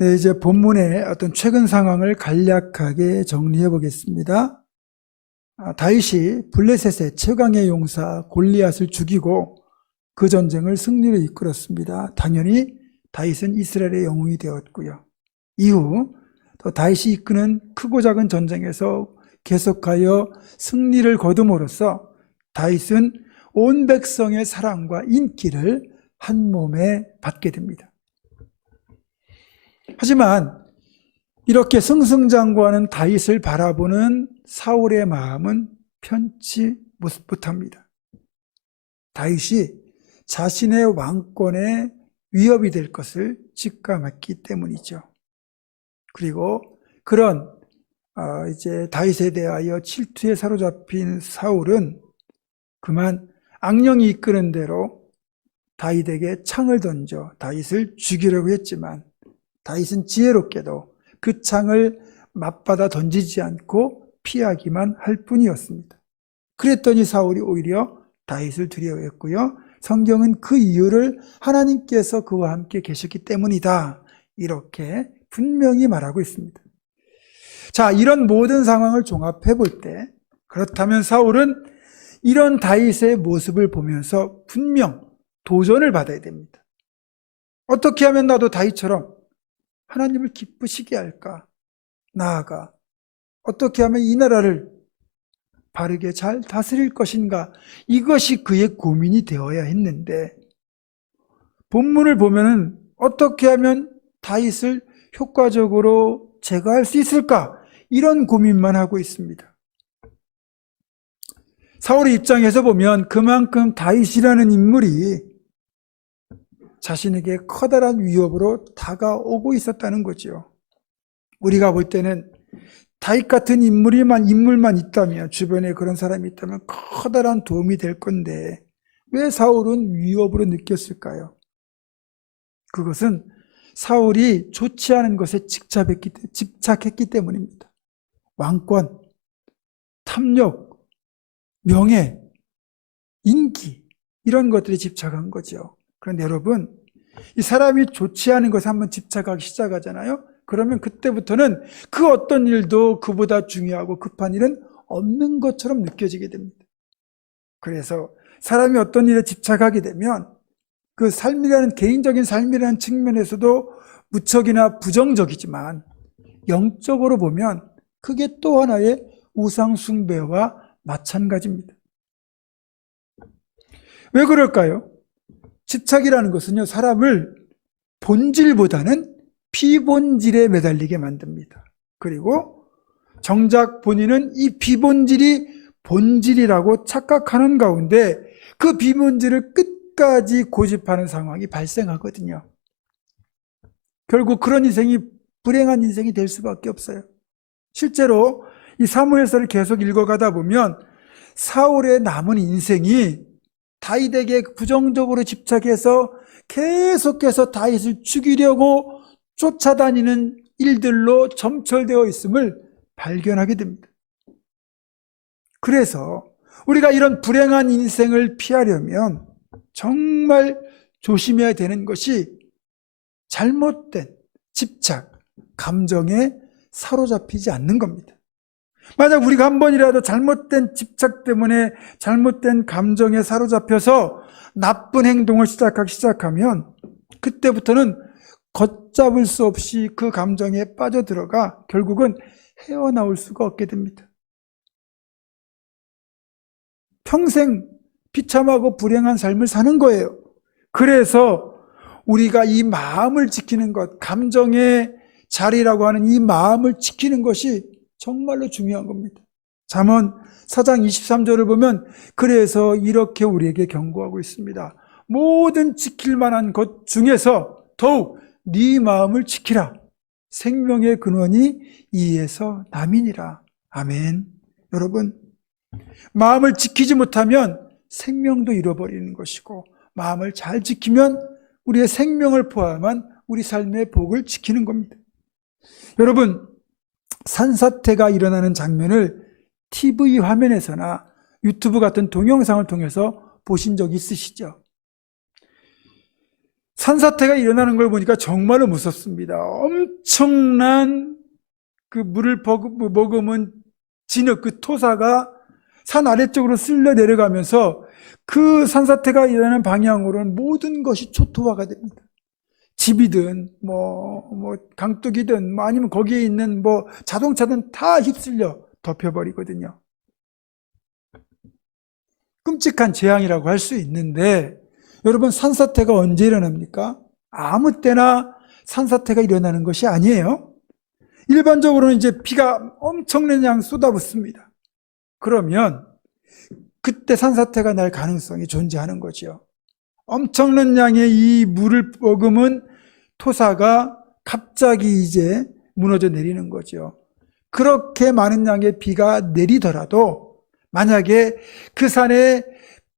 네, 이제 본문의 어떤 최근 상황을 간략하게 정리해 보겠습니다. 다윗이 블레셋의 최강의 용사 골리앗을 죽이고 그 전쟁을 승리로 이끌었습니다. 당연히 다윗은 이스라엘의 영웅이 되었고요. 이후 또 다윗이 이끄는 크고 작은 전쟁에서 계속하여 승리를 거둠으로써 다윗은 온 백성의 사랑과 인기를 한 몸에 받게 됩니다. 하지만 이렇게 승승장구하는 다윗을 바라보는 사울의 마음은 편치 못합니다. 다윗이 자신의 왕권에 위협이 될 것을 직감했기 때문이죠. 그리고 그런 이제 다윗에 대하여 질투에 사로잡힌 사울은 그만 악령이 이끄는 대로 다윗에게 창을 던져 다윗을 죽이려고 했지만 다윗은 지혜롭게도 그 창을 맞받아 던지지 않고 피하기만 할 뿐이었습니다. 그랬더니 사울이 오히려 다윗을 두려워했고요. 성경은 그 이유를 하나님께서 그와 함께 계셨기 때문이다, 이렇게 분명히 말하고 있습니다. 자, 이런 모든 상황을 종합해 볼 때 그렇다면 사울은 이런 다윗의 모습을 보면서 분명 도전을 받아야 됩니다. 어떻게 하면 나도 다윗처럼 하나님을 기쁘시게 할까? 나아가 어떻게 하면 이 나라를 바르게 잘 다스릴 것인가? 이것이 그의 고민이 되어야 했는데 본문을 보면은 어떻게 하면 다윗을 효과적으로 제거할 수 있을까? 이런 고민만 하고 있습니다. 사울의 입장에서 보면 그만큼 다윗이라는 인물이 자신에게 커다란 위협으로 다가오고 있었다는 거죠. 우리가 볼 때는 다윗 같은 인물만 있다면, 주변에 그런 사람이 있다면 커다란 도움이 될 건데 왜 사울은 위협으로 느꼈을까요? 그것은 사울이 좋지 않은 것에 집착했기 때문입니다. 왕권, 탐욕, 명예, 인기, 이런 것들에 집착한 거죠. 그런데 여러분, 이 사람이 좋지 않은 것에 한번 집착하기 시작하잖아요. 그러면 그때부터는 그 어떤 일도 그보다 중요하고 급한 일은 없는 것처럼 느껴지게 됩니다. 그래서 사람이 어떤 일에 집착하게 되면 그 삶이라는, 개인적인 삶이라는 측면에서도 무척이나 부정적이지만 영적으로 보면 그게 또 하나의 우상 숭배와 마찬가지입니다. 왜 그럴까요? 집착이라는 것은요, 사람을 본질보다는 비본질에 매달리게 만듭니다. 그리고 정작 본인은 이 비본질이 본질이라고 착각하는 가운데 그 비본질을 끝까지 고집하는 상황이 발생하거든요. 결국 그런 인생이 불행한 인생이 될 수밖에 없어요. 실제로 이 사무엘서를 계속 읽어가다 보면 사울의 남은 인생이 다윗에게 부정적으로 집착해서 계속해서 다윗을 죽이려고 쫓아다니는 일들로 점철되어 있음을 발견하게 됩니다. 그래서 우리가 이런 불행한 인생을 피하려면 정말 조심해야 되는 것이 잘못된 집착, 감정에 사로잡히지 않는 겁니다. 만약 우리가 한 번이라도 잘못된 집착 때문에 잘못된 감정에 사로잡혀서 나쁜 행동을 시작하면 그때부터는 걷잡을 수 없이 그 감정에 빠져들어가 결국은 헤어나올 수가 없게 됩니다. 평생 비참하고 불행한 삶을 사는 거예요. 그래서 우리가 이 마음을 지키는 것, 감정의 자리라고 하는 이 마음을 지키는 것이 정말로 중요한 겁니다. 잠언 4장 23절을 보면 그래서 이렇게 우리에게 경고하고 있습니다. 모든 지킬 만한 것 중에서 더욱 네 마음을 지키라. 생명의 근원이 이에서 남이니라. 아멘. 여러분, 마음을 지키지 못하면 생명도 잃어버리는 것이고, 마음을 잘 지키면 우리의 생명을 포함한 우리 삶의 복을 지키는 겁니다. 여러분, 산사태가 일어나는 장면을 TV 화면에서나 유튜브 같은 동영상을 통해서 보신 적 있으시죠? 산사태가 일어나는 걸 보니까 정말로 무섭습니다. 엄청난 그 물을 머금은 진흙, 그 토사가 산 아래쪽으로 쓸려 내려가면서 그 산사태가 일어나는 방향으로는 모든 것이 초토화가 됩니다. 집이든 강둑이든 아니면 거기에 있는 자동차든 다 휩쓸려 덮여버리거든요. 끔찍한 재앙이라고 할 수 있는데, 여러분, 산사태가 언제 일어납니까? 아무 때나 산사태가 일어나는 것이 아니에요. 일반적으로는 이제 비가 엄청난 양 쏟아붓습니다. 그러면 그때 산사태가 날 가능성이 존재하는 거죠. 엄청난 양의 이 물을 머금은 토사가 갑자기 이제 무너져 내리는 거죠. 그렇게 많은 양의 비가 내리더라도 만약에 그 산에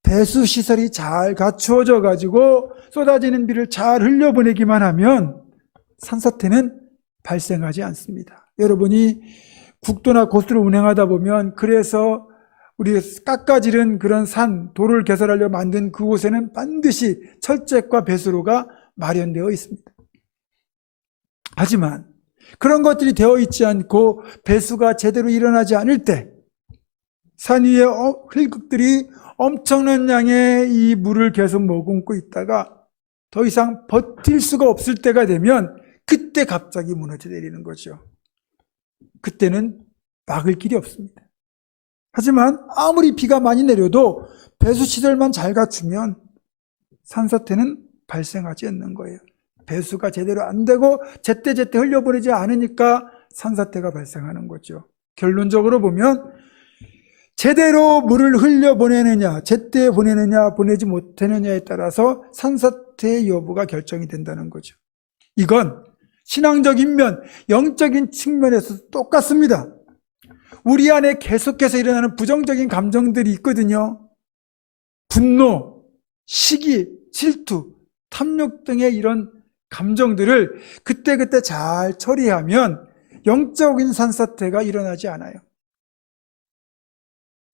배수 시설이 잘 갖추어져 가지고 쏟아지는 비를 잘 흘려보내기만 하면 산사태는 발생하지 않습니다. 여러분이 국도나 고속도로를 운행하다 보면, 그래서 우리 깎아지른 그런 돌을 개설하려 만든 그곳에는 반드시 철책과 배수로가 마련되어 있습니다. 하지만 그런 것들이 되어 있지 않고 배수가 제대로 일어나지 않을 때 산 위에 흙들이 엄청난 양의 이 물을 계속 머금고 있다가 더 이상 버틸 수가 없을 때가 되면 그때 갑자기 무너져 내리는 거죠. 그때는 막을 길이 없습니다. 하지만 아무리 비가 많이 내려도 배수시설만 잘 갖추면 산사태는 발생하지 않는 거예요. 배수가 제대로 안 되고 제때제때 흘려보내지 않으니까 산사태가 발생하는 거죠. 결론적으로 보면 제대로 물을 흘려보내느냐, 제때 보내느냐, 보내지 못하느냐에 따라서 산사태의 여부가 결정이 된다는 거죠. 이건 신앙적인 면, 영적인 측면에서 똑같습니다. 우리 안에 계속해서 일어나는 부정적인 감정들이 있거든요. 분노, 시기, 질투, 탐욕 등의 이런 감정들을 그때그때 잘 처리하면 영적인 산사태가 일어나지 않아요.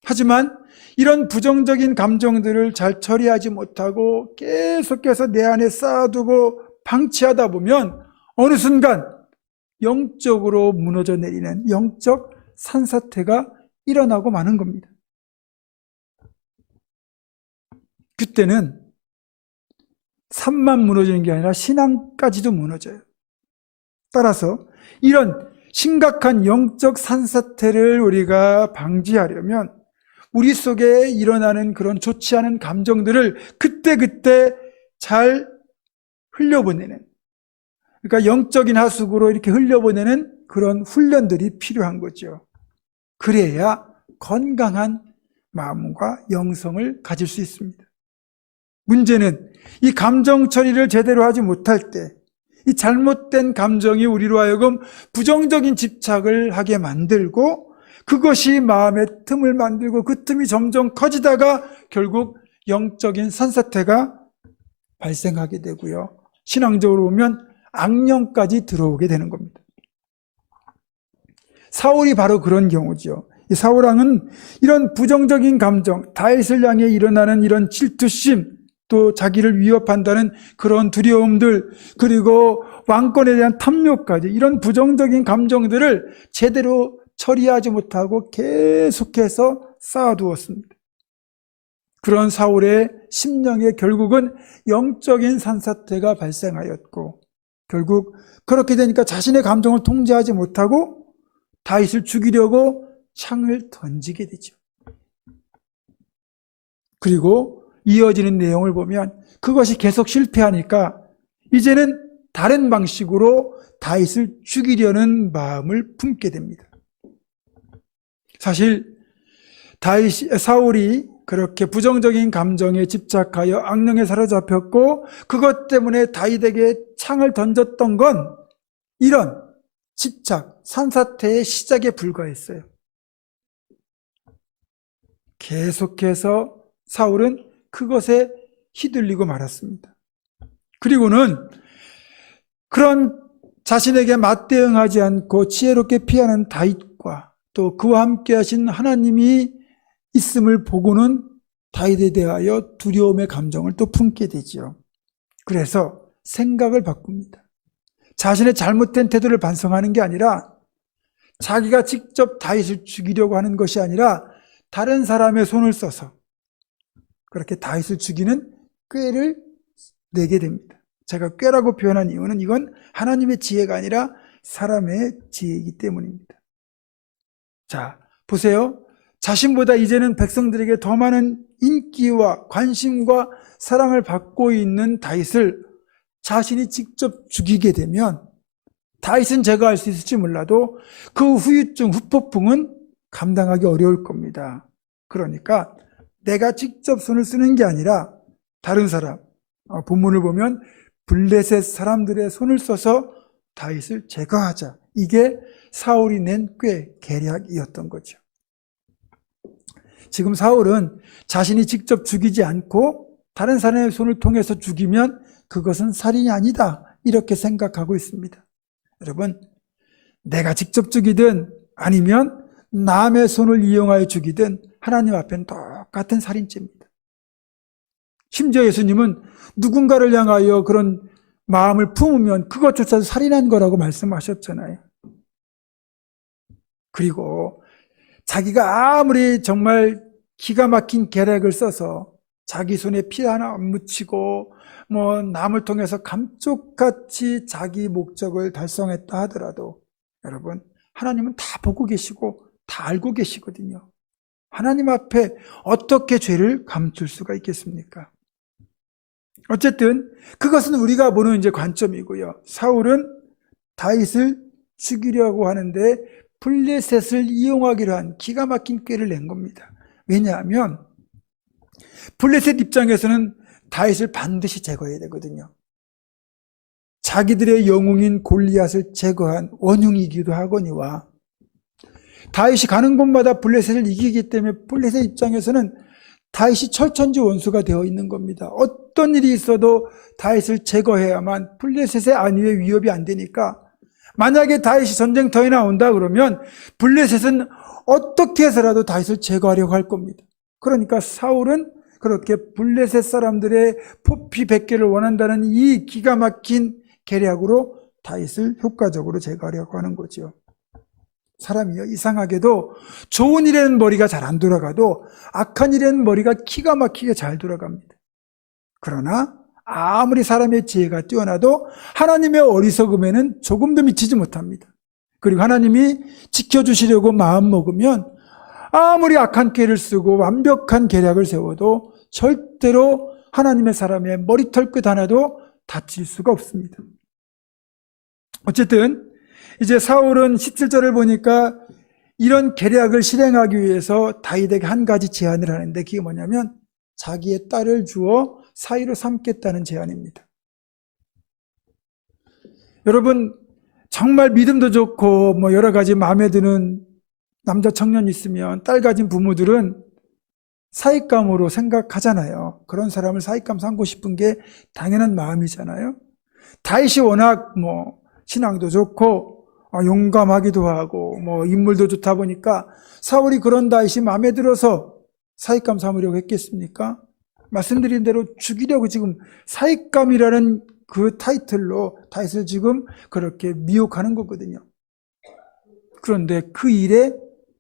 하지만 이런 부정적인 감정들을 잘 처리하지 못하고 계속해서 내 안에 쌓아두고 방치하다 보면 어느 순간 영적으로 무너져 내리는 영적 산사태가 일어나고 마는 겁니다. 그때는 산만 무너지는 게 아니라 신앙까지도 무너져요. 따라서 이런 심각한 영적 산사태를 우리가 방지하려면 우리 속에 일어나는 그런 좋지 않은 감정들을 그때그때 잘 흘려보내는, 그러니까 영적인 하수구로 이렇게 흘려보내는 그런 훈련들이 필요한 거죠. 그래야 건강한 마음과 영성을 가질 수 있습니다. 문제는 이 감정 처리를 제대로 하지 못할 때 이 잘못된 감정이 우리로 하여금 부정적인 집착을 하게 만들고 그것이 마음의 틈을 만들고 그 틈이 점점 커지다가 결국 영적인 산사태가 발생하게 되고요. 신앙적으로 보면 악령까지 들어오게 되는 겁니다. 사울이 바로 그런 경우죠. 이 사울왕은 이런 부정적인 감정, 다윗을 향해 일어나는 이런 질투심, 또 자기를 위협한다는 그런 두려움들, 그리고 왕권에 대한 탐욕까지 이런 부정적인 감정들을 제대로 처리하지 못하고 계속해서 쌓아두었습니다. 그런 사울의 심령에 결국은 영적인 산사태가 발생하였고, 결국 그렇게 되니까 자신의 감정을 통제하지 못하고 다윗을 죽이려고 창을 던지게 되죠. 그리고 이어지는 내용을 보면 그것이 계속 실패하니까 이제는 다른 방식으로 다윗을 죽이려는 마음을 품게 됩니다. 사실 사울이 그렇게 부정적인 감정에 집착하여 악령에 사로잡혔고 그것 때문에 다윗에게 창을 던졌던 건 이런 집착, 산사태의 시작에 불과했어요. 계속해서 사울은 그것에 휘둘리고 말았습니다. 그리고는 그런 자신에게 맞대응하지 않고 지혜롭게 피하는 다윗과 또 그와 함께 하신 하나님이 있음을 보고는 다윗에 대하여 두려움의 감정을 또 품게 되죠. 그래서 생각을 바꿉니다. 자신의 잘못된 태도를 반성하는 게 아니라 자기가 직접 다윗을 죽이려고 하는 것이 아니라 다른 사람의 손을 써서 그렇게 다윗을 죽이는 꾀를 내게 됩니다. 제가 꾀라고 표현한 이유는 이건 하나님의 지혜가 아니라 사람의 지혜이기 때문입니다. 자, 보세요. 자신보다 이제는 백성들에게 더 많은 인기와 관심과 사랑을 받고 있는 다윗을 자신이 직접 죽이게 되면 다윗은 제거할 수 있을지 몰라도 그 후유증, 후폭풍은 감당하기 어려울 겁니다. 그러니까 내가 직접 손을 쓰는 게 아니라 다른 사람, 본문을 보면 블레셋 사람들의 손을 써서 다윗을 제거하자. 이게 사울이 낸 꾀, 계략이었던 거죠. 지금 사울은 자신이 직접 죽이지 않고 다른 사람의 손을 통해서 죽이면 그것은 살인이 아니다. 이렇게 생각하고 있습니다. 여러분, 내가 직접 죽이든 아니면 남의 손을 이용하여 죽이든 하나님 앞에는 똑같은 살인죄입니다. 심지어 예수님은 누군가를 향하여 그런 마음을 품으면 그것조차도 살인한 거라고 말씀하셨잖아요. 그리고 자기가 아무리 정말 기가 막힌 계략을 써서 자기 손에 피 하나 안 묻히고 남을 통해서 감쪽같이 자기 목적을 달성했다 하더라도 여러분, 하나님은 다 보고 계시고 다 알고 계시거든요. 하나님 앞에 어떻게 죄를 감출 수가 있겠습니까? 어쨌든 그것은 우리가 보는 이제 관점이고요. 사울은 다윗을 죽이려고 하는데 블레셋을 이용하기로 한 기가 막힌 꾀를 낸 겁니다. 왜냐하면 블레셋 입장에서는 다윗을 반드시 제거해야 되거든요. 자기들의 영웅인 골리앗을 제거한 원흉이기도 하거니와 다윗이 가는 곳마다 블레셋을 이기기 때문에 블레셋 입장에서는 다윗이 철천지 원수가 되어 있는 겁니다. 어떤 일이 있어도 다윗을 제거해야만 블레셋의 안위에 위협이 안 되니까 만약에 다윗이 전쟁터에 나온다 그러면 블레셋은 어떻게 해서라도 다윗을 제거하려고 할 겁니다. 그러니까 사울은 그렇게 블레셋 사람들의 포피 100개를 원한다는 이 기가 막힌 계략으로 다윗을 효과적으로 제거하려고 하는 거죠. 사람이요, 이상하게도 좋은 일에는 머리가 잘 안 돌아가도 악한 일에는 머리가 기가 막히게 잘 돌아갑니다. 그러나 아무리 사람의 지혜가 뛰어나도 하나님의 어리석음에는 조금도 미치지 못합니다. 그리고 하나님이 지켜주시려고 마음먹으면 아무리 악한 꾀를 쓰고 완벽한 계략을 세워도 절대로 하나님의 사람의 머리털 끝 하나도 다칠 수가 없습니다. 어쨌든 이제 사울은 17절을 보니까 이런 계략을 실행하기 위해서 다윗에게 한 가지 제안을 하는데 그게 뭐냐면 자기의 딸을 주어 사위로 삼겠다는 제안입니다. 여러분, 정말 믿음도 좋고 여러 가지 마음에 드는 남자 청년이 있으면 딸 가진 부모들은 사윗감으로 생각하잖아요. 그런 사람을 사윗감 삼고 싶은 게 당연한 마음이잖아요. 다윗이 워낙 신앙도 좋고 용감하기도 하고 인물도 좋다 보니까 사울이 그런 다윗이 마음에 들어서 사윗감 삼으려고 했겠습니까? 말씀드린 대로 죽이려고 지금 사윗감이라는 그 타이틀로 다윗을 지금 그렇게 미혹하는 거거든요. 그런데 그 일에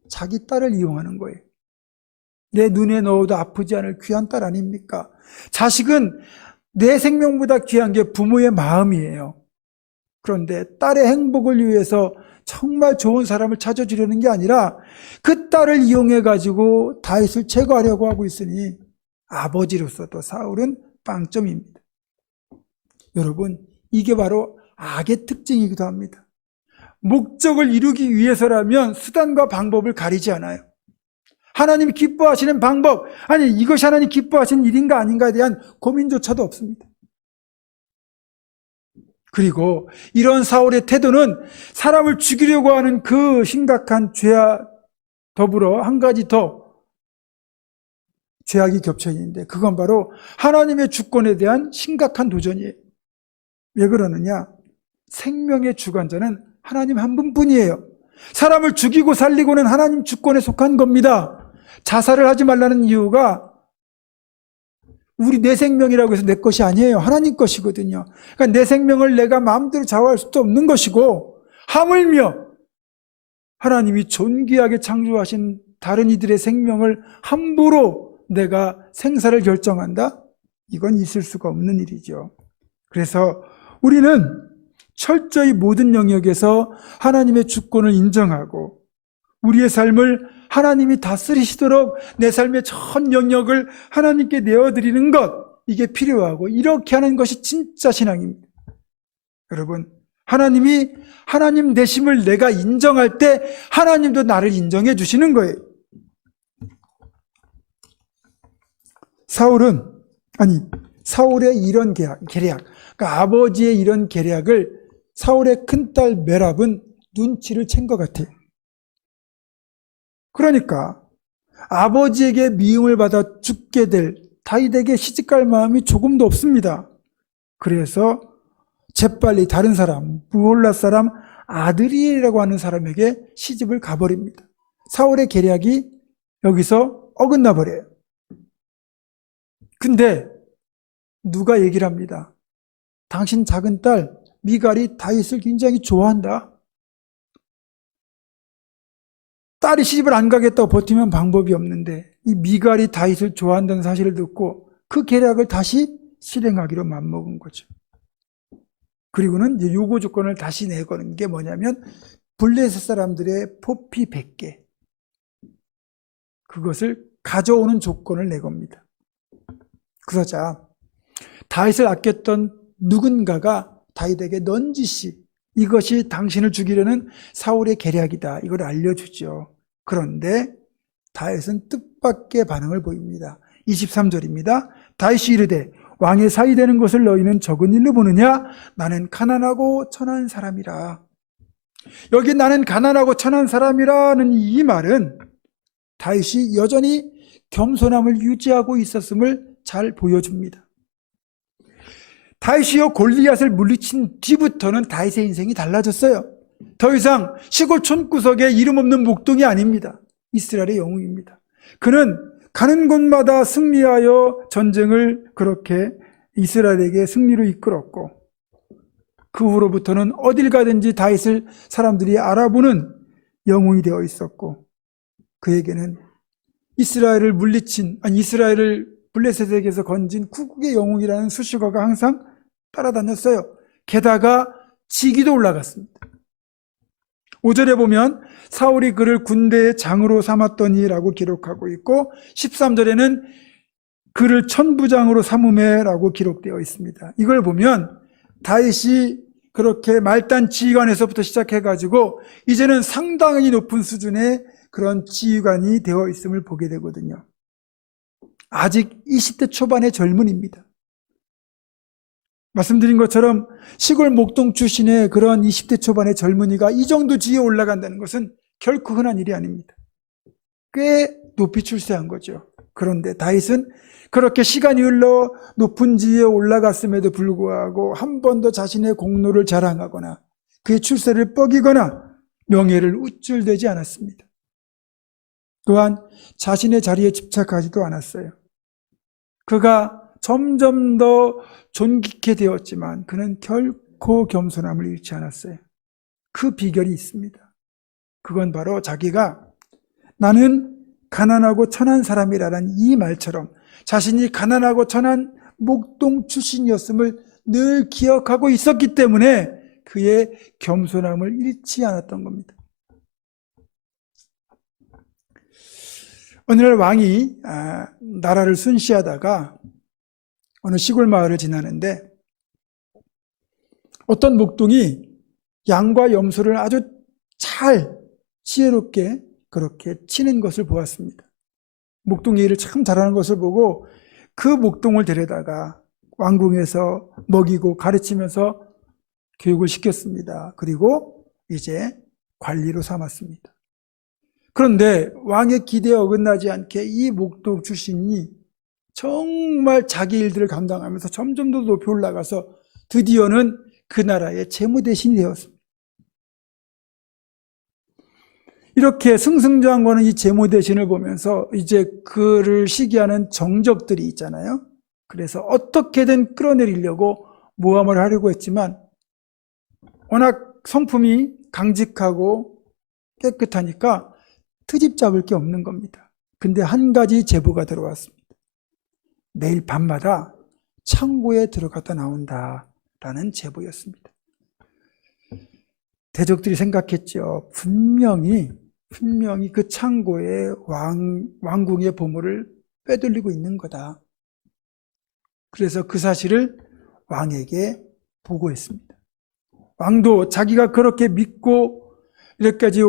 자기 딸을 이용하는 거예요. 내 눈에 넣어도 아프지 않을 귀한 딸 아닙니까? 자식은 내 생명보다 귀한 게 부모의 마음이에요. 그런데 딸의 행복을 위해서 정말 좋은 사람을 찾아주려는 게 아니라 그 딸을 이용해 가지고 다윗을 제거하려고 하고 있으니 아버지로서도 사울은 빵점입니다. 여러분, 이게 바로 악의 특징이기도 합니다. 목적을 이루기 위해서라면 수단과 방법을 가리지 않아요. 하나님이 기뻐하시는 방법, 아니 이것이 하나님 기뻐하시는 일인가 아닌가에 대한 고민조차도 없습니다. 그리고 이런 사울의 태도는 사람을 죽이려고 하는 그 심각한 죄와 더불어 한 가지 더 죄악이 겹쳐 있는데 그건 바로 하나님의 주권에 대한 심각한 도전이에요. 왜 그러느냐? 생명의 주관자는 하나님 한 분뿐이에요. 사람을 죽이고 살리고는 하나님 주권에 속한 겁니다. 자살을 하지 말라는 이유가 우리 내 생명이라고 해서 내 것이 아니에요. 하나님 것이거든요. 그러니까 내 생명을 내가 마음대로 좌우할 수도 없는 것이고, 하물며 하나님이 존귀하게 창조하신 다른 이들의 생명을 함부로 내가 생사를 결정한다? 이건 있을 수가 없는 일이죠. 그래서 우리는 철저히 모든 영역에서 하나님의 주권을 인정하고 우리의 삶을 하나님이 다스리시도록 내 삶의 전 영역을 하나님께 내어드리는 것, 이게 필요하고, 이렇게 하는 것이 진짜 신앙입니다. 여러분, 하나님이 하나님 되심을 내가 인정할 때 하나님도 나를 인정해 주시는 거예요. 사울의 이런 계략, 그러니까 아버지의 이런 계략을 사울의 큰딸 메랍은 눈치를 챈 것 같아요. 그러니까 아버지에게 미움을 받아 죽게 될 다윗에게 시집갈 마음이 조금도 없습니다. 그래서 재빨리 다른 사람, 무올라 사람 아드리엘이라고 하는 사람에게 시집을 가버립니다. 사울의 계략이 여기서 어긋나 버려요. 근데 누가 얘기를 합니다. 당신 작은 딸 미갈이 다윗을 굉장히 좋아한다. 딸이 시집을 안 가겠다고 버티면 방법이 없는데 이 미갈이 다윗을 좋아한다는 사실을 듣고 그 계략을 다시 실행하기로 맘먹은 거죠. 그리고는 이제 요구 조건을 다시 내거는 게 뭐냐면 블레셋 사람들의 포피 100개, 그것을 가져오는 조건을 내겁니다. 그러자 다윗을 아꼈던 누군가가 다윗에게 넌지시 이것이 당신을 죽이려는 사울의 계략이다, 이걸 알려주죠. 그런데 다윗은 뜻밖의 반응을 보입니다. 23절입니다. 다윗이 이르되 왕의 사이 되는 것을 너희는 적은 일로 보느냐? 나는 가난하고 천한 사람이라. 여기 나는 가난하고 천한 사람이라는 이 말은 다윗이 여전히 겸손함을 유지하고 있었음을 잘 보여줍니다. 다윗이요 골리앗을 물리친 뒤부터는 다윗의 인생이 달라졌어요. 더 이상 시골 촌구석에 이름 없는 목동이 아닙니다. 이스라엘의 영웅입니다. 그는 가는 곳마다 승리하여 전쟁을 그렇게 이스라엘에게 승리로 이끌었고, 그 후로부터는 어딜 가든지 다윗을 사람들이 알아보는 영웅이 되어 있었고, 그에게는 이스라엘을 블레셋에게서 건진 구국의 영웅이라는 수식어가 항상 따라다녔어요. 게다가 직위도 올라갔습니다. 5절에 보면 사울이 그를 군대의 장으로 삼았더니라고 기록하고 있고, 13절에는 그를 천부장으로 삼음해라고 기록되어 있습니다. 이걸 보면 다윗이 그렇게 말단 지휘관에서부터 시작해가지고 이제는 상당히 높은 수준의 그런 지휘관이 되어 있음을 보게 되거든요. 아직 20대 초반의 젊은입니다. 말씀드린 것처럼 시골 목동 출신의 그런 20대 초반의 젊은이가 이 정도 지위에 올라간다는 것은 결코 흔한 일이 아닙니다. 꽤 높이 출세한 거죠. 그런데 다윗은 그렇게 시간이 흘러 높은 지위에 올라갔음에도 불구하고 한 번도 자신의 공로를 자랑하거나 그의 출세를 뻐기거나 명예를 우쭐대지 않았습니다. 또한 자신의 자리에 집착하지도 않았어요. 그가 점점 더 존귀케 되었지만 그는 결코 겸손함을 잃지 않았어요. 그 비결이 있습니다. 그건 바로 자기가 나는 가난하고 천한 사람이라는 이 말처럼 자신이 가난하고 천한 목동 출신이었음을 늘 기억하고 있었기 때문에 그의 겸손함을 잃지 않았던 겁니다. 어느 날 왕이 나라를 순시하다가 어느 시골 마을을 지나는데 어떤 목동이 양과 염소를 아주 잘 지혜롭게 그렇게 치는 것을 보았습니다. 목동이 일을 참 잘하는 것을 보고 그 목동을 데려다가 왕궁에서 먹이고 가르치면서 교육을 시켰습니다. 그리고 이제 관리로 삼았습니다. 그런데 왕의 기대에 어긋나지 않게 이 목동 출신이 정말 자기 일들을 감당하면서 점점 더 높이 올라가서 드디어는 그 나라의 재무대신이 되었습니다. 이렇게 승승장구하는 이 재무대신을 보면서 이제 그를 시기하는 정적들이 있잖아요. 그래서 어떻게든 끌어내리려고 모함을 하려고 했지만 워낙 성품이 강직하고 깨끗하니까 트집 잡을 게 없는 겁니다. 근데 한 가지 제보가 들어왔습니다. 매일 밤마다 창고에 들어갔다 나온다라는 제보였습니다. 대적들이 생각했죠. 분명히 그 창고에 왕궁의 보물을 빼돌리고 있는 거다. 그래서 그 사실을 왕에게 보고했습니다. 왕도 자기가 그렇게 믿고 이렇게까지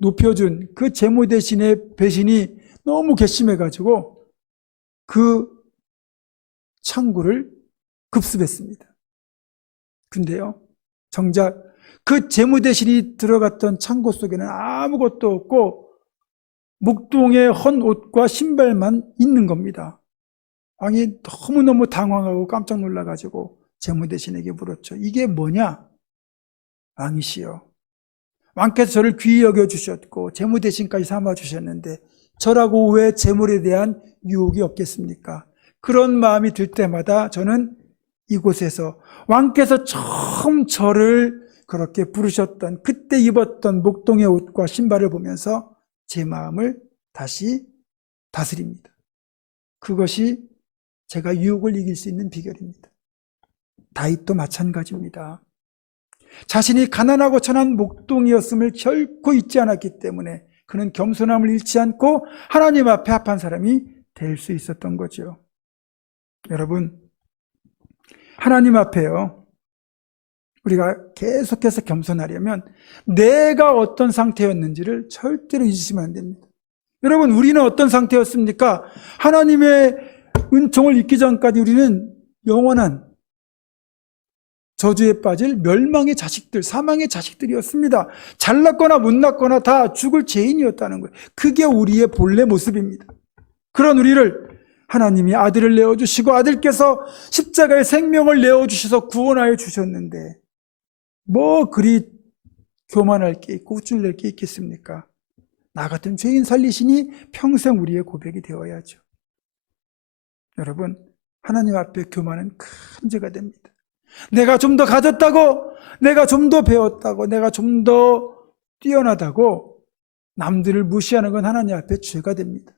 높여준 그 제모 대신의 배신이 너무 괘씸해가지고 그 창고를 급습했습니다. 근데요, 정작 그 제모 대신이 들어갔던 창고 속에는 아무것도 없고 목동의 헌 옷과 신발만 있는 겁니다. 왕이 너무너무 당황하고 깜짝 놀라가지고 제모 대신에게 물었죠. 이게 뭐냐? 왕이시여, 왕께서 저를 귀히 여겨주셨고 제모 대신까지 삼아주셨는데 저라고 왜 제물에 대한 유혹이 없겠습니까? 그런 마음이 들 때마다 저는 이곳에서 왕께서 처음 저를 그렇게 부르셨던 그때 입었던 목동의 옷과 신발을 보면서 제 마음을 다시 다스립니다. 그것이 제가 유혹을 이길 수 있는 비결입니다. 다윗도 마찬가지입니다. 자신이 가난하고 천한 목동이었음을 결코 잊지 않았기 때문에 그는 겸손함을 잃지 않고 하나님 앞에 합한 사람이 될 수 있었던 거죠. 여러분, 하나님 앞에요, 우리가 계속해서 겸손하려면 내가 어떤 상태였는지를 절대로 잊으시면 안 됩니다. 여러분, 우리는 어떤 상태였습니까? 하나님의 은총을 잊기 전까지 우리는 영원한 저주에 빠질 멸망의 자식들, 사망의 자식들이었습니다. 잘났거나 못났거나 다 죽을 죄인이었다는 거예요. 그게 우리의 본래 모습입니다. 그런 우리를 하나님이 아들을 내어주시고 아들께서 십자가의 생명을 내어주셔서 구원하여 주셨는데 뭐 그리 교만할 게 있고 우쭐낼 게 있겠습니까? 나 같은 죄인 살리시니 평생 우리의 고백이 되어야죠. 여러분, 하나님 앞에 교만은 큰 죄가 됩니다. 내가 좀 더 가졌다고, 내가 좀 더 배웠다고, 내가 좀 더 뛰어나다고 남들을 무시하는 건 하나님 앞에 죄가 됩니다.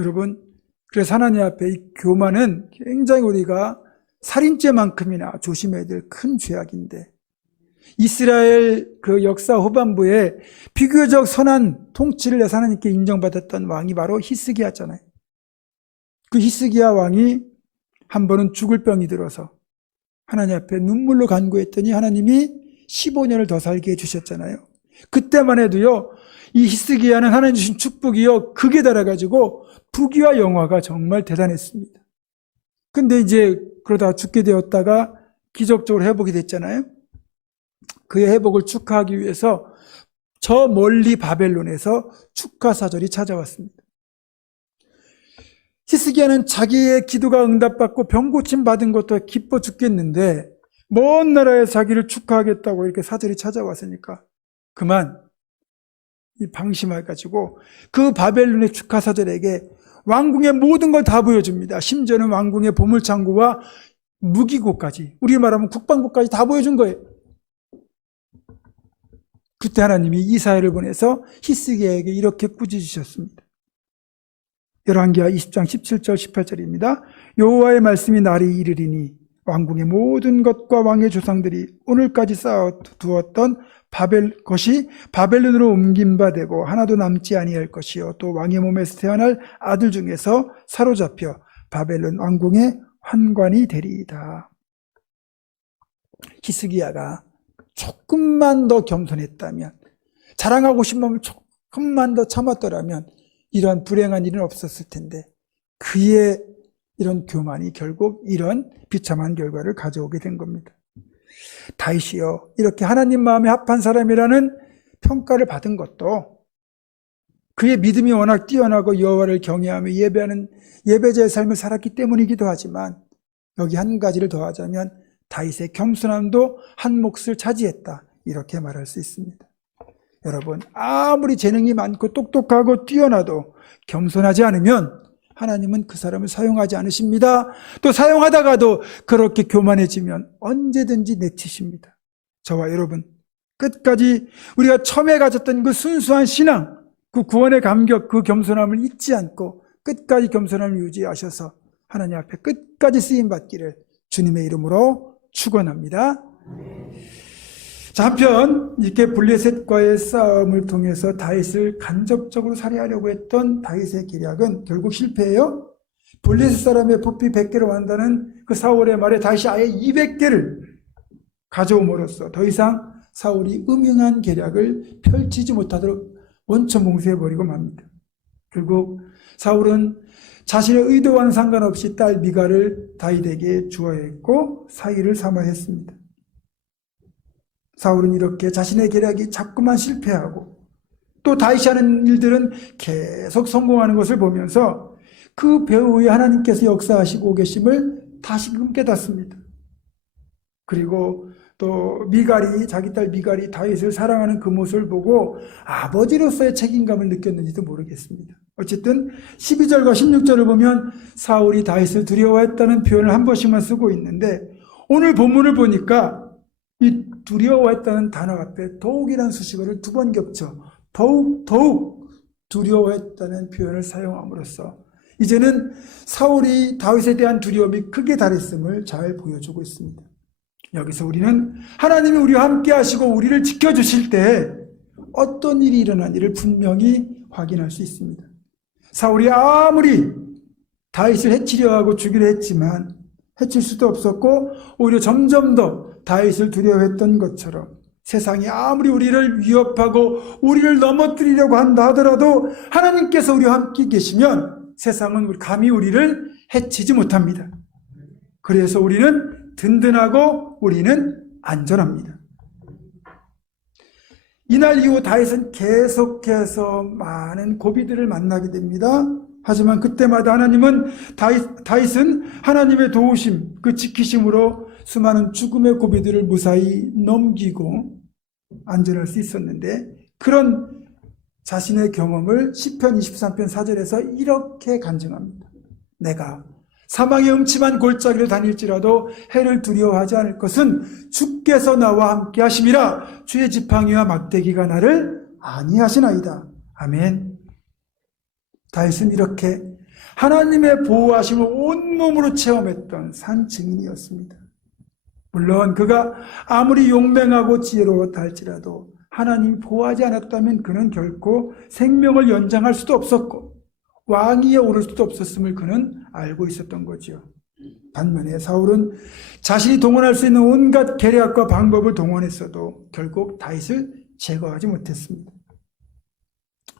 여러분, 그래서 하나님 앞에 이 교만은 굉장히 우리가 살인죄만큼이나 조심해야 될 큰 죄악인데, 이스라엘 그 역사 후반부에 비교적 선한 통치를 해서 하나님께 인정받았던 왕이 바로 히스기야잖아요. 그 히스기야 왕이 한 번은 죽을 병이 들어서 하나님 앞에 눈물로 간구했더니 하나님이 15년을 더 살게 해주셨잖아요. 그때만 해도요, 이 히스기야는 하나님 주신 축복이요 극에 달아가지고 부귀와 영화가 정말 대단했습니다. 근데 이제 그러다 죽게 되었다가 기적적으로 회복이 됐잖아요. 그의 회복을 축하하기 위해서 저 멀리 바벨론에서 축하사절이 찾아왔습니다. 히스기야는 자기의 기도가 응답받고 병고침 받은 것도 기뻐 죽겠는데 먼 나라에 자기를 축하하겠다고 이렇게 사절이 찾아왔으니까 그만 이 방심해가지고 그 바벨론의 축하사절에게 왕궁의 모든 걸 다 보여줍니다. 심지어는 왕궁의 보물창고와 무기고까지, 우리 말하면 국방부까지 다 보여준 거예요. 그때 하나님이 이사야를 보내서 히스기야에게 이렇게 꾸짖으셨습니다. 열왕기하 20장 17절 18절입니다. 여호와의 말씀이 날이 이르리니 왕궁의 모든 것과 왕의 조상들이 오늘까지 쌓아두었던 것이 바벨론으로 옮긴 바 되고 하나도 남지 아니할 것이요 또 왕의 몸에서 태어날 아들 중에서 사로잡혀 바벨론 왕궁의 환관이 되리이다. 히스기야가 조금만 더 겸손했다면, 자랑하고 싶으면 조금만 더 참았더라면 이러한 불행한 일은 없었을 텐데 그의 이런 교만이 결국 이런 비참한 결과를 가져오게 된 겁니다. 다윗이요, 이렇게 하나님 마음에 합한 사람이라는 평가를 받은 것도 그의 믿음이 워낙 뛰어나고 여호와를 경외하며 예배하는 예배자의 삶을 살았기 때문이기도 하지만, 여기 한 가지를 더하자면 다윗의 겸손함도 한 몫을 차지했다, 이렇게 말할 수 있습니다. 여러분, 아무리 재능이 많고 똑똑하고 뛰어나도 겸손하지 않으면 하나님은 그 사람을 사용하지 않으십니다. 또 사용하다가도 그렇게 교만해지면 언제든지 내치십니다. 저와 여러분, 끝까지 우리가 처음에 가졌던 그 순수한 신앙, 그 구원의 감격, 그 겸손함을 잊지 않고 끝까지 겸손함을 유지하셔서 하나님 앞에 끝까지 쓰임받기를 주님의 이름으로 축원합니다. 자, 한편 이렇게 블레셋과의 싸움을 통해서 다윗을 간접적으로 살해하려고 했던 다윗의 계략은 결국 실패해요. 블레셋 사람의 부피 100개를 완다는 그 사울의 말에 다윗이 아예 200개를 가져옴으로써 더 이상 사울이 음흉한 계략을 펼치지 못하도록 원천봉쇄해버리고 맙니다. 결국 사울은 자신의 의도와는 상관없이 딸 미갈을 다윗에게 주어야 했고 사위를 삼아야 했습니다. 사울은 이렇게 자신의 계략이 자꾸만 실패하고 또 다윗이 하는 일들은 계속 성공하는 것을 보면서 그 배후에 하나님께서 역사하시고 계심을 다시금 깨닫습니다. 그리고 또 미갈이, 자기 딸 미갈이 다윗을 사랑하는 그 모습을 보고 아버지로서의 책임감을 느꼈는지도 모르겠습니다. 어쨌든 12절과 16절을 보면 사울이 다윗을 두려워했다는 표현을 한 번씩만 쓰고 있는데 오늘 본문을 보니까 이 두려워했다는 단어 앞에 더욱이라는 수식어를 2번 겹쳐 더욱 두려워했다는 표현을 사용함으로써 이제는 사울이 다윗에 대한 두려움이 크게 달했음을 잘 보여주고 있습니다. 여기서 우리는 하나님이 우리와 함께 하시고 우리를 지켜주실 때 어떤 일이 일어나는지를 분명히 확인할 수 있습니다. 사울이 아무리 다윗을 해치려 하고 죽이려 했지만 해칠 수도 없었고 오히려 점점 더 다윗을 두려워했던 것처럼 세상이 아무리 우리를 위협하고 우리를 넘어뜨리려고 한다 하더라도 하나님께서 우리와 함께 계시면 세상은 감히 우리를 해치지 못합니다. 그래서 우리는 든든하고 우리는 안전합니다. 이날 이후 다윗은 계속해서 많은 고비들을 만나게 됩니다. 하지만 그때마다 하나님은 다윗은 하나님의 도우심, 그 지키심으로 수많은 죽음의 고비들을 무사히 넘기고 안전할 수 있었는데 그런 자신의 경험을 시편 23편 4절에서 이렇게 간증합니다. 내가 사망의 음침한 골짜기를 다닐지라도 해를 두려워하지 않을 것은 주께서 나와 함께 하심이라. 주의 지팡이와 막대기가 나를 안위하시나이다. 아멘. 다윗은 이렇게 하나님의 보호하심을 온몸으로 체험했던 산 증인이었습니다. 물론 그가 아무리 용맹하고 지혜로웠다 할지라도 하나님이 보호하지 않았다면 그는 결코 생명을 연장할 수도 없었고 왕위에 오를 수도 없었음을 그는 알고 있었던 거죠. 반면에 사울은 자신이 동원할 수 있는 온갖 계략과 방법을 동원했어도 결국 다윗을 제거하지 못했습니다.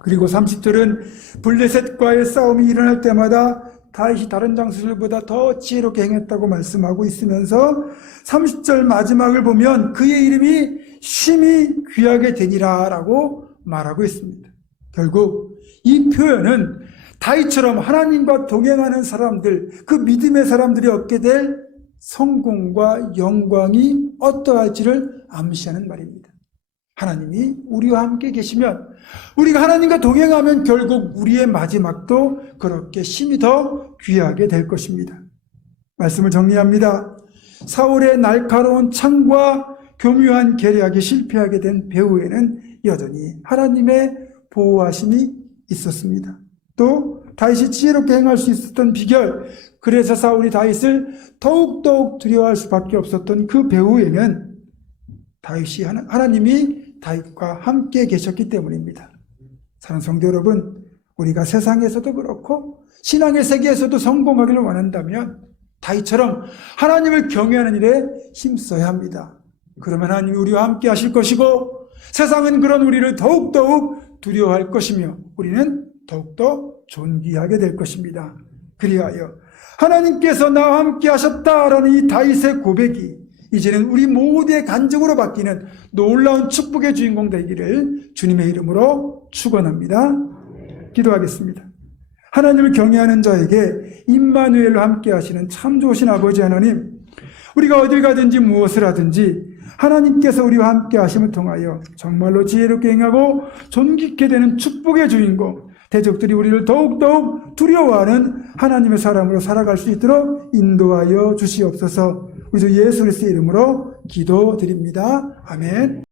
그리고 30절은 블레셋과의 싸움이 일어날 때마다 다윗이 다른 장수들보다 더 지혜롭게 행했다고 말씀하고 있으면서 30절 마지막을 보면 그의 이름이 심히 귀하게 되니라 라고 말하고 있습니다. 결국 이 표현은 다윗처럼 하나님과 동행하는 사람들, 그 믿음의 사람들이 얻게 될 성공과 영광이 어떠할지를 암시하는 말입니다. 하나님이 우리와 함께 계시면, 우리가 하나님과 동행하면 결국 우리의 마지막도 그렇게 심히 더 귀하게 될 것입니다. 말씀을 정리합니다. 사울의 날카로운 창과 교묘한 계략이 실패하게 된 배후에는 여전히 하나님의 보호하심이 있었습니다. 또 다윗이 지혜롭게 행할 수 있었던 비결, 그래서 사울이 다윗을 더욱더욱 두려워할 수밖에 없었던 그 배후에는 하나님이 다윗과 함께 계셨기 때문입니다. 사랑하는 성도 여러분, 우리가 세상에서도 그렇고 신앙의 세계에서도 성공하기를 원한다면 다윗처럼 하나님을 경외하는 일에 힘써야 합니다. 그러면 하나님이 우리와 함께 하실 것이고 세상은 그런 우리를 더욱더욱 두려워할 것이며 우리는 더욱더 존귀하게 될 것입니다. 그리하여 하나님께서 나와 함께 하셨다라는 이 다윗의 고백이 이제는 우리 모두의 간증으로 바뀌는 놀라운 축복의 주인공 되기를 주님의 이름으로 축원합니다. 기도하겠습니다. 하나님을 경외하는 자에게 임마누엘로 함께 하시는 참 좋으신 아버지 하나님, 우리가 어딜 가든지 무엇을 하든지 하나님께서 우리와 함께 하심을 통하여 정말로 지혜롭게 행하고 존귀케 되는 축복의 주인공, 대적들이 우리를 더욱더욱 두려워하는 하나님의 사람으로 살아갈 수 있도록 인도하여 주시옵소서. 우리 주 예수 그리스도의 이름으로 기도드립니다. 아멘.